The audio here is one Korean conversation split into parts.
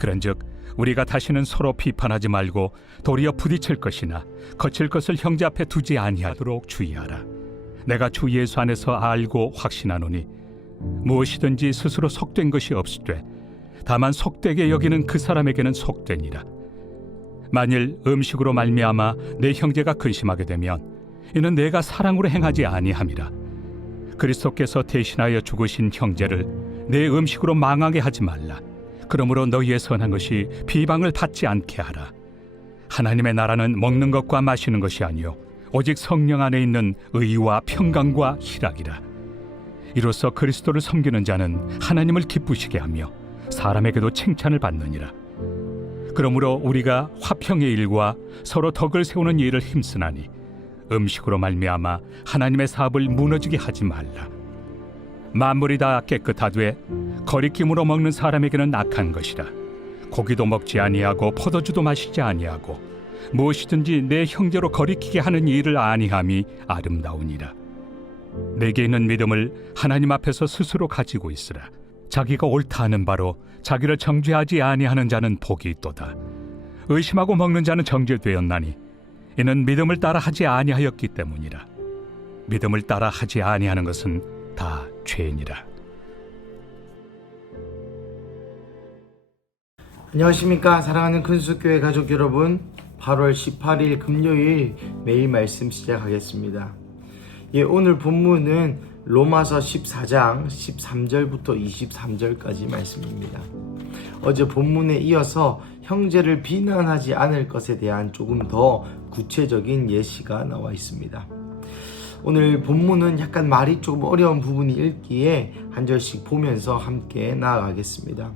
그런즉 우리가 다시는 서로 비판하지 말고 도리어 부딪힐 것이나 거칠 것을 형제 앞에 두지 아니하도록 주의하라. 내가 주 예수 안에서 알고 확신하노니 무엇이든지 스스로 속된 것이 없으되 다만 속되게 여기는 그 사람에게는 속되니라. 만일 음식으로 말미암아 내 형제가 근심하게 되면 이는 내가 사랑으로 행하지 아니함이라. 그리스도께서 대신하여 죽으신 형제를 내 음식으로 망하게 하지 말라. 그러므로 너희의 선한 것이 비방을 받지 않게 하라. 하나님의 나라는 먹는 것과 마시는 것이 아니요 오직 성령 안에 있는 의와 평강과 희락이라. 이로써 그리스도를 섬기는 자는 하나님을 기쁘시게 하며 사람에게도 칭찬을 받느니라. 그러므로 우리가 화평의 일과 서로 덕을 세우는 일을 힘쓰나니 음식으로 말미암아 하나님의 사업을 무너지게 하지 말라. 만물이 다 깨끗하되 거리낌으로 먹는 사람에게는 악한 것이라. 고기도 먹지 아니하고 포도주도 마시지 아니하고 무엇이든지 내 형제로 거리키게 하는 일을 아니함이 아름다우니라. 내게 있는 믿음을 하나님 앞에서 스스로 가지고 있으라. 자기가 옳다 하는 바로 자기를 정죄하지 아니하는 자는 복이 있도다. 의심하고 먹는 자는 정죄되었나니 이는 믿음을 따라 하지 아니하였기 때문이라. 믿음을 따라 하지 아니하는 것은 다 죄니라. 안녕하십니까, 사랑하는 큰수교회 가족 여러분. 8월 18일 금요일 매일 말씀 시작하겠습니다. 오늘 본문은 로마서 14장 13절부터 23절까지 말씀입니다. 어제 본문에 이어서 형제를 비난하지 않을 것에 대한 조금 더 구체적인 예시가 나와 있습니다. 오늘 본문은 약간 말이 조금 어려운 부분이 있기에 한 절씩 보면서 함께 나아가겠습니다.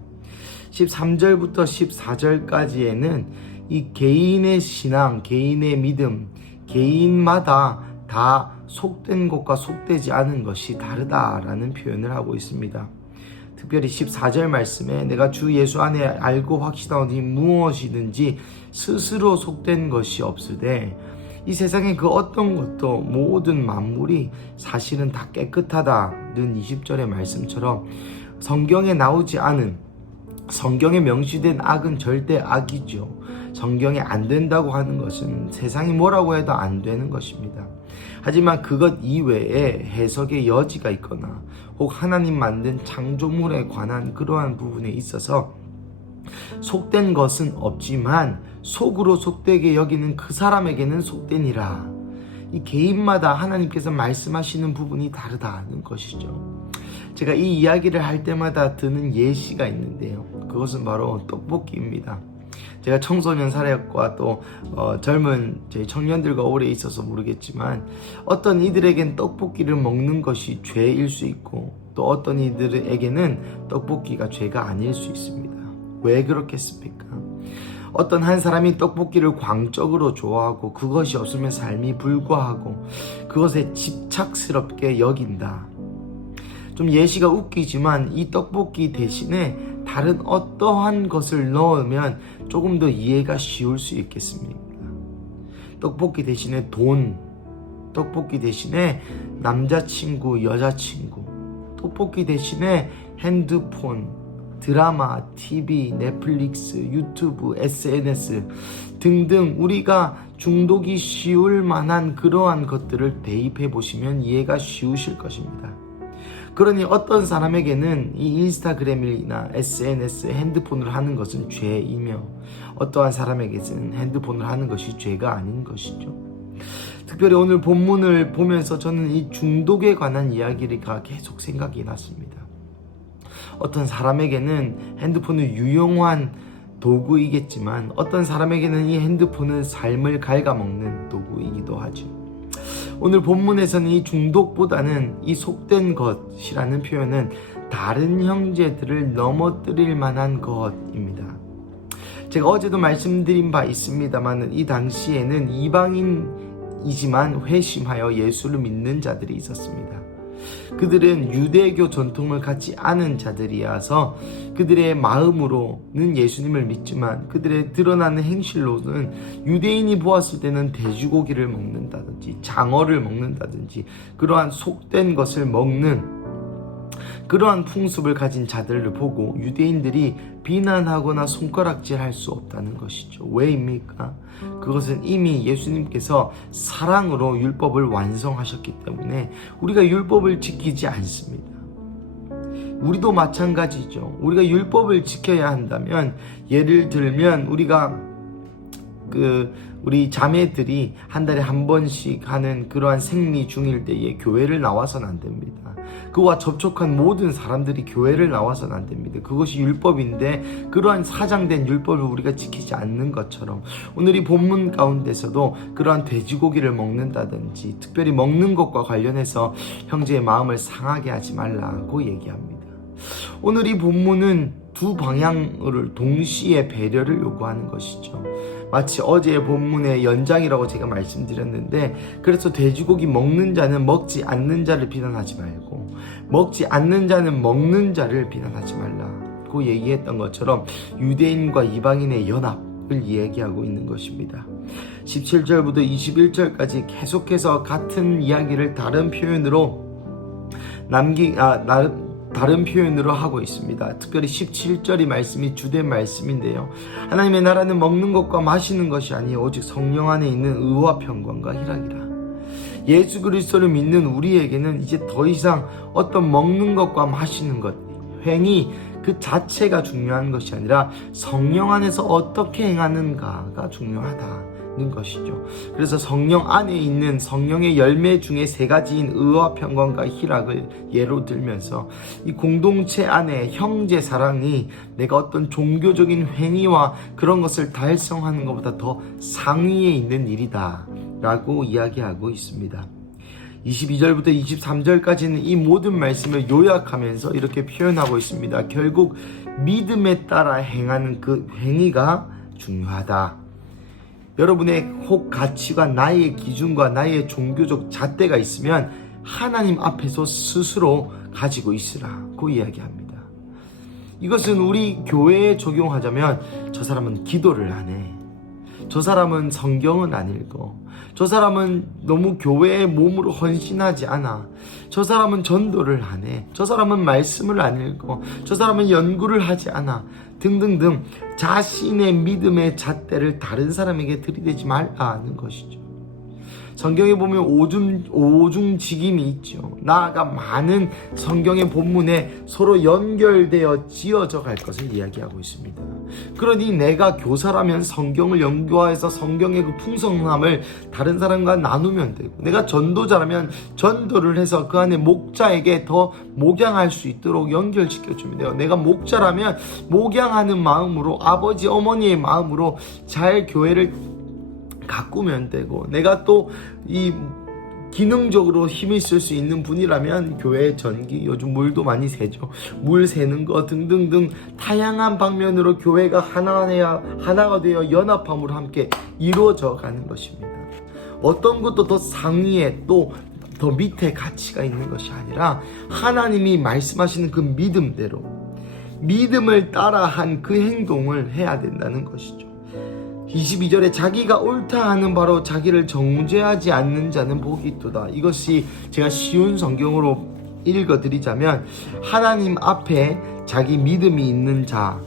13절부터 14절까지에는 이 개인의 신앙, 개인의 믿음, 개인마다 다 속된 것과 속되지 않은 것이 다르다라는 표현을 하고 있습니다. 특별히 14절 말씀에 내가 주 예수 안에 알고 확신하오니 무엇이든지 스스로 속된 것이 없으되 이 세상의 그 어떤 것도 모든 만물이 사실은 다 깨끗하다는 20절의 말씀처럼 성경에 나오지 않은, 성경에 명시된 악은 절대 악이죠. 성경에 안 된다고 하는 것은 세상이 뭐라고 해도 안 되는 것입니다. 하지만 그것 이외에 해석의 여지가 있거나 혹 하나님 만든 창조물에 관한 그러한 부분에 있어서 속된 것은 없지만 속으로 속되게 여기는 그 사람에게는 속되니라. 이 개인마다 하나님께서 말씀하시는 부분이 다르다는 것이죠. 제가 이 이야기를 할 때마다 드는 예시가 있는데요. 그것은 바로 떡볶이입니다. 제가 청소년 사역과 또 젊은 저희 청년들과 오래 있어서 모르겠지만 어떤 이들에겐 떡볶이를 먹는 것이 죄일 수 있고 또 어떤 이들에게는 떡볶이가 죄가 아닐 수 있습니다. 왜 그렇겠습니까? 어떤 한 사람이 떡볶이를 광적으로 좋아하고 그것이 없으면 삶이 불과하고 그것에 집착스럽게 여긴다. 좀 예시가 웃기지만 이 떡볶이 대신에 다른 어떠한 것을 넣으면 조금 더 이해가 쉬울 수 있겠습니까? 떡볶이 대신에 돈, 떡볶이 대신에 남자친구, 여자친구, 떡볶이 대신에 핸드폰, 드라마, TV, 넷플릭스, 유튜브, SNS 등등 우리가 중독이 쉬울 만한 그러한 것들을 대입해 보시면 이해가 쉬우실 것입니다. 그러니 어떤 사람에게는 이 인스타그램이나 SNS, 핸드폰을 하는 것은 죄이며 어떠한 사람에게는 핸드폰을 하는 것이 죄가 아닌 것이죠. 특별히 오늘 본문을 보면서 저는 이 중독에 관한 이야기가 계속 생각이 났습니다. 어떤 사람에게는 핸드폰은 유용한 도구이겠지만 어떤 사람에게는 이 핸드폰은 삶을 갉아먹는 도구이기도 하죠. 오늘 본문에서는 이 중독보다는 이 속된 것이라는 표현은 다른 형제들을 넘어뜨릴 만한 것입니다. 제가 어제도 말씀드린 바 있습니다만 이 당시에는 이방인이지만 회심하여 예수를 믿는 자들이 있었습니다. 그들은 유대교 전통을 갖지 않은 자들이어서 그들의 마음으로는 예수님을 믿지만 그들의 드러나는 행실로는 유대인이 보았을 때는 돼지고기를 먹는다든지 장어를 먹는다든지 그러한 속된 것을 먹는 그러한 풍습을 가진 자들을 보고 유대인들이 비난하거나 손가락질할 수 없다는 것이죠. 왜입니까? 그것은 이미 예수님께서 사랑으로 율법을 완성하셨기 때문에 우리가 율법을 지키지 않습니다. 우리도 마찬가지죠. 우리가 율법을 지켜야 한다면, 예를 들면 우리가 우리 자매들이 한 달에 한 번씩 하는 그러한 생리 중일 때에 교회를 나와서는 안 됩니다. 그와 접촉한 모든 사람들이 교회를 나와서는 안 됩니다. 그것이 율법인데 그러한 사장된 율법을 우리가 지키지 않는 것처럼, 오늘 이 본문 가운데서도 그러한 돼지고기를 먹는다든지 특별히 먹는 것과 관련해서 형제의 마음을 상하게 하지 말라고 얘기합니다. 오늘 이 본문은 두 방향을 동시에 배려를 요구하는 것이죠. 마치 어제의 본문의 연장이라고 제가 말씀드렸는데, 그래서 돼지고기 먹는 자는 먹지 않는 자를 비난하지 말고 먹지 않는 자는 먹는 자를 비난하지 말라고 얘기했던 것처럼 유대인과 이방인의 연합을 이야기하고 있는 것입니다. 17절부터 21절까지 계속해서 같은 이야기를 다른 표현으로 하고 있습니다. 특별히 17절의 말씀이 주된 말씀인데요. 하나님의 나라는 먹는 것과 마시는 것이 아니요 오직 성령 안에 있는 의와 평강과 희락이라. 예수 그리스도를 믿는 우리에게는 이제 더 이상 어떤 먹는 것과 마시는 것, 행위 그 자체가 중요한 것이 아니라 성령 안에서 어떻게 행하는가가 중요하다는 것이죠. 그래서 성령 안에 있는 성령의 열매 중에 세 가지인 의와 평강과 희락을 예로 들면서, 이 공동체 안에 형제 사랑이 내가 어떤 종교적인 행위와 그런 것을 달성하는 것보다 더 상위에 있는 일이다 라고 이야기하고 있습니다. 22절부터 23절까지는 이 모든 말씀을 요약하면서 이렇게 표현하고 있습니다. 결국 믿음에 따라 행하는 그 행위가 중요하다. 여러분의 혹 가치가 나의 기준과 나의 종교적 잣대가 있으면 하나님 앞에서 스스로 가지고 있으라고 이야기합니다. 이것은 우리 교회에 적용하자면, 저 사람은 기도를 안 해, 저 사람은 성경은 안 읽어, 저 사람은 너무 교회의 몸으로 헌신하지 않아, 저 사람은 전도를 안 해, 저 사람은 말씀을 안 읽어, 저 사람은 연구를 하지 않아 등등등 자신의 믿음의 잣대를 다른 사람에게 들이대지 말라는 것이죠. 성경에 보면 오중직임이 있죠. 나아가 많은 성경의 본문에 서로 연결되어 지어져 갈 것을 이야기하고 있습니다. 그러니 내가 교사라면 성경을 연구해서 성경의 그 풍성함을 다른 사람과 나누면 되고, 내가 전도자라면 전도를 해서 그 안에 목자에게 더 목양할 수 있도록 연결시켜주면 돼요. 내가 목자라면 목양하는 마음으로, 아버지 어머니의 마음으로 잘 교회를 가꾸면 되고, 내가 또 이 기능적으로 힘이 쓸 수 있는 분이라면 교회 전기, 요즘 물도 많이 새죠, 물 새는 거 등등등 다양한 방면으로 교회가 하나가 되어 연합함으로 함께 이루어져 가는 것입니다. 어떤 것도 더 상위에 또 더 밑에 가치가 있는 것이 아니라 하나님이 말씀하시는 그 믿음대로, 믿음을 따라한 그 행동을 해야 된다는 것이죠. 22절에 자기가 옳다 하는 바로 자기를 정죄하지 않는 자는 복이 있도다. 이것이 제가 쉬운 성경으로 읽어드리자면, 하나님 앞에 자기 믿음이 있는 자,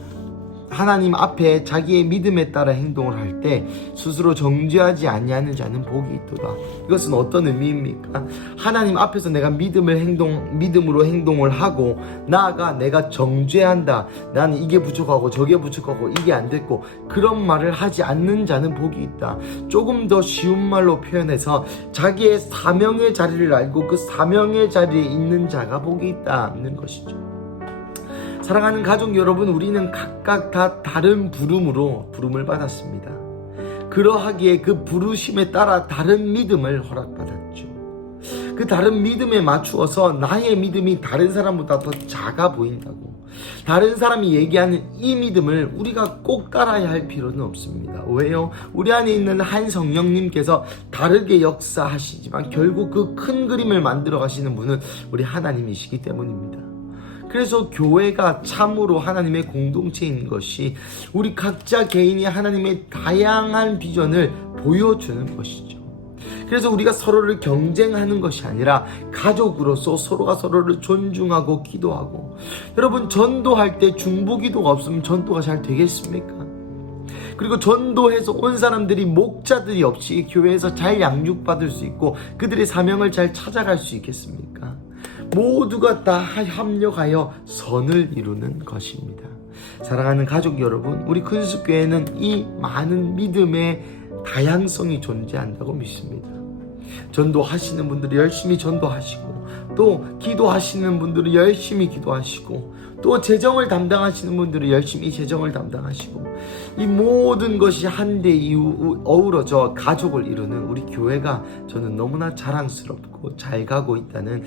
하나님 앞에 자기의 믿음에 따라 행동을 할 때 스스로 정죄하지 아니하는 자는 복이 있도다. 이것은 어떤 의미입니까? 하나님 앞에서 내가 믿음으로 행동을 하고, 나아가 내가 정죄한다, 나는 이게 부족하고 저게 부족하고 이게 안 됐고, 그런 말을 하지 않는 자는 복이 있다. 조금 더 쉬운 말로 표현해서 자기의 사명의 자리를 알고 그 사명의 자리에 있는 자가 복이 있다는 것이죠. 사랑하는 가족 여러분, 우리는 각각 다 다른 부름을 받았습니다. 그러하기에 그 부르심에 따라 다른 믿음을 허락받았죠. 그 다른 믿음에 맞추어서 나의 믿음이 다른 사람보다 더 작아 보인다고, 다른 사람이 얘기하는 이 믿음을 우리가 꼭 따라야 할 필요는 없습니다. 왜요? 우리 안에 있는 한 성령님께서 다르게 역사하시지만 결국 그 큰 그림을 만들어 가시는 분은 우리 하나님이시기 때문입니다. 그래서 교회가 참으로 하나님의 공동체인 것이 우리 각자 개인이 하나님의 다양한 비전을 보여주는 것이죠. 그래서 우리가 서로를 경쟁하는 것이 아니라 가족으로서 서로가 서로를 존중하고 기도하고, 여러분 전도할 때 중보기도가 없으면 전도가 잘 되겠습니까? 그리고 전도해서 온 사람들이 목자들이 없이 교회에서 잘 양육받을 수 있고 그들의 사명을 잘 찾아갈 수 있겠습니까? 모두가 다 협력하여 선을 이루는 것입니다. 사랑하는 가족 여러분, 우리 큰숙교회는 이 많은 믿음의 다양성이 존재한다고 믿습니다. 전도하시는 분들이 열심히 전도하시고, 또 기도하시는 분들은 열심히 기도하시고, 또 재정을 담당하시는 분들은 열심히 재정을 담당하시고, 이 모든 것이 한데 어우러져 가족을 이루는 우리 교회가 저는 너무나 자랑스럽고 잘 가고 있다는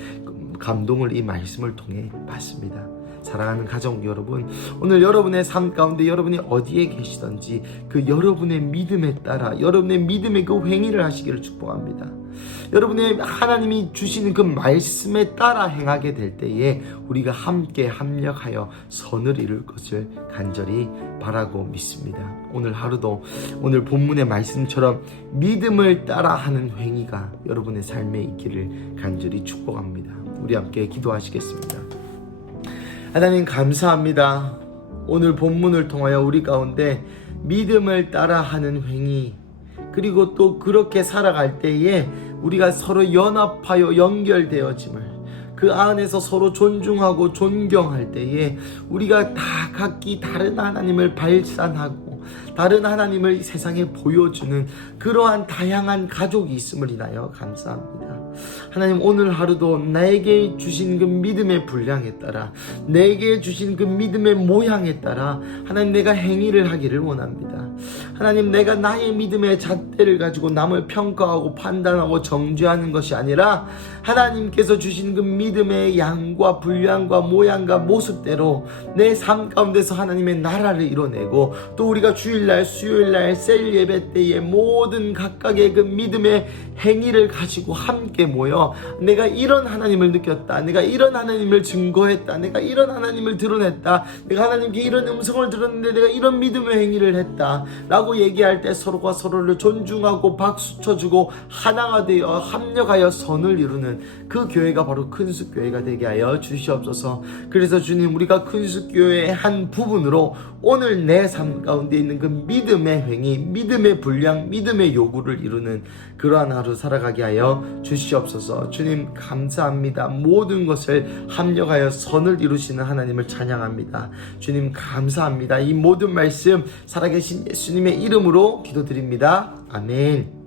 감동을 이 말씀을 통해 받습니다. 사랑하는 가족 여러분, 오늘 여러분의 삶 가운데 여러분이 어디에 계시든지 그 여러분의 믿음에 따라 여러분의 믿음의 그 행위를 하시기를 축복합니다. 여러분의 하나님이 주시는 그 말씀에 따라 행하게 될 때에 우리가 함께 합력하여 선을 이룰 것을 간절히 바라고 믿습니다. 오늘 하루도 오늘 본문의 말씀처럼 믿음을 따라 하는 행위가 여러분의 삶에 있기를 간절히 축복합니다. 우리 함께 기도하시겠습니다. 하나님 감사합니다. 오늘 본문을 통하여 우리 가운데 믿음을 따라 하는 행위, 그리고 또 그렇게 살아갈 때에 우리가 서로 연합하여 연결되어짐을, 그 안에서 서로 존중하고 존경할 때에 우리가 다 각기 다른 하나님을 발산하고 다른 하나님을 세상에 보여주는 그러한 다양한 가족이 있음을 인하여 감사합니다. 하나님, 오늘 하루도 나에게 주신 그 믿음의 분량에 따라, 내게 주신 그 믿음의 모양에 따라 하나님 내가 행위를 하기를 원합니다. 하나님, 내가 나의 믿음의 잣대를 가지고 남을 평가하고 판단하고 정죄하는 것이 아니라 하나님께서 주신 그 믿음의 양과 분량과 모양과 모습대로 내 삶 가운데서 하나님의 나라를 이뤄내고, 또 우리가 주일날 수요일날 셀 예배 때에 모든 각각의 그 믿음의 행위를 가지고 함께 모여 내가 이런 하나님을 느꼈다, 내가 이런 하나님을 증거했다, 내가 이런 하나님을 드러냈다, 내가 하나님께 이런 음성을 들었는데 내가 이런 믿음의 행위를 했다 라고 얘기할 때 서로가 서로를 존중하고 박수 쳐주고 하나가 되어 합력하여 선을 이루는 그 교회가 바로 큰숙교회가 되게 하여 주시옵소서. 그래서 주님, 우리가 큰숙교회의 한 부분으로 오늘 내 삶 가운데 있는 그 믿음의 행위, 믿음의 분량, 믿음의 요구를 이루는 그러한 하루 살아가게 하여 주시옵소서. 주님 감사합니다. 모든 것을 합력하여 선을 이루시는 하나님을 찬양합니다. 주님 감사합니다. 이 모든 말씀 살아계신 예수님의 이름으로 기도드립니다. 아멘.